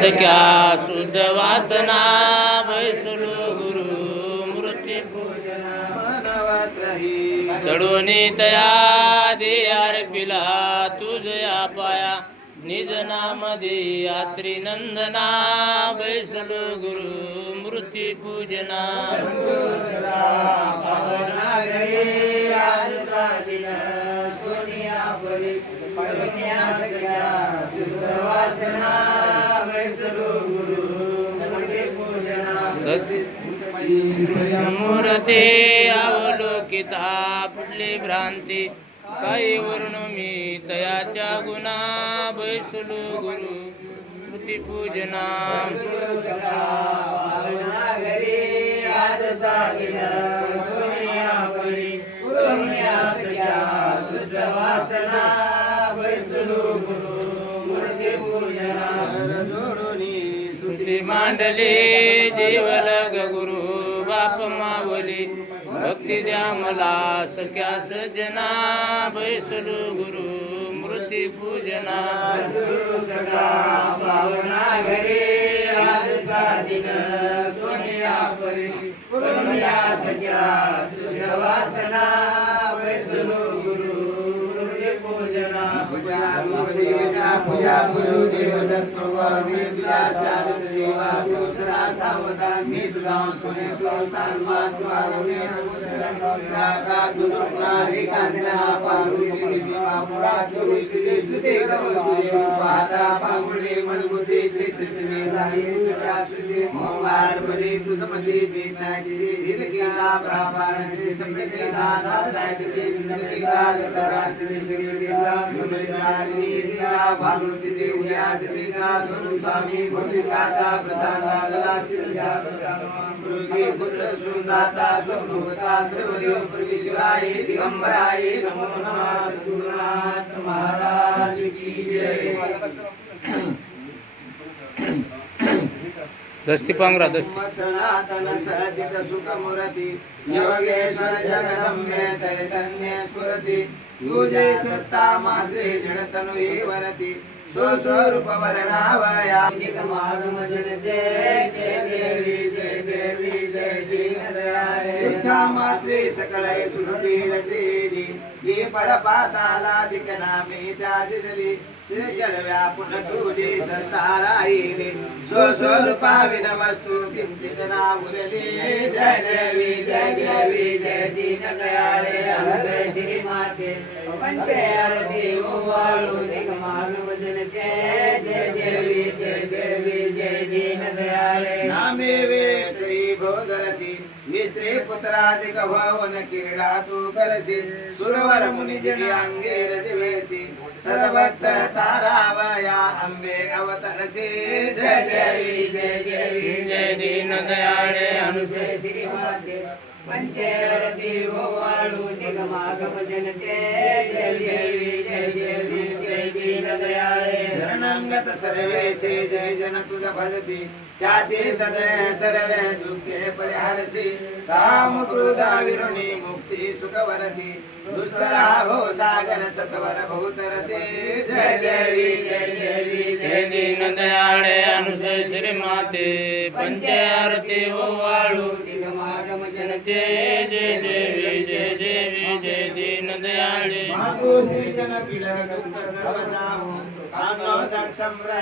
सख्या शुद्ध वासना बैसलो गुरु मूर्ती चढोनी तया देयार पिला तुझया पाया निज नाम दे यात्री नंदना बैसलो गुरु मूर्ती पूजना मूर्ती अवलोकिता फुटली भ्रांती काही वर्ण मी तयाच्या गुणा बैसलो गुरु मूर्ती पूजना मांडले जीवलग गुरु बाप मावली भक्ती द्या मला सख्या सजना बैसलो गुरु मूर्ती पूजना भावना घरी आजचा दिन सोनिया परी पूर्णया सख्या शुद्ध वासना बैसलो गुरु मूर्ती पूजना पूजा गुरु देवदत्त प्रभु तुझ्या शारद देवा तुझा सावधान मी तुझा सुने तुझा स्थान स्वामी भूमिकाता प्रसादा पुत्र सुंदाता स्वरूपता श्रीवरियो परमेश्वराय दिगंबराय नमो नमः सद्गुरुनाथ महाराज की जय दस्ती पांगरा दस्ती सनातन सचित सुख मूर्ति योगेश्वर जगदम्बे चैतन्य स्फुरति तुझे सत्ता मात्रे जडतनु वरति स्वस्वरूप वर्णावया निगमागम जन जय जय देवी जय देवी जय दीनदयाळे इच्छा मात्रे सकल सुरती रचेली ये परपातालादिक नामे त्यादिदली तिरचर व्यापुन तुझे सत्ताराईली स्वस्वरूपा विनवस्तु किंचित नावुरली जय देवी जय दीनदयाळे अनसय श्री माते पंचे आरती ओवाळू निगमागम जन जय देवी जय दीनदयाळे नामे वे श्री भोगरसी मिस्त्री पुत्रादिक भवन क्रीडा तू करसी सुरवर मुनी जनी अंगे रजवेसी सदभक्त तारावया अंबे अवतरसी जय देवी जय दीनदयाळे अनुसय श्री माते पंचे आरती ओवाळू निगमागम जन जय देवी जय दीनदयाळे शरणागत सर्वेचे जय जन तुझ भजती त्याचे सदय सर्वे दुःखे परिहरसी काम क्रोध विरुणी मुक्ती सुख वरती दुस्तरा भो सागर सत्वर भूतरते जय देवी जय दीनदयाळे अनुसय श्री माते पंचे आरती ओवाळू निगमागम जन जय देवी जय दीनदयाळे मातु श्री जन पीड गंग सर्वनाम आनो जग सम्र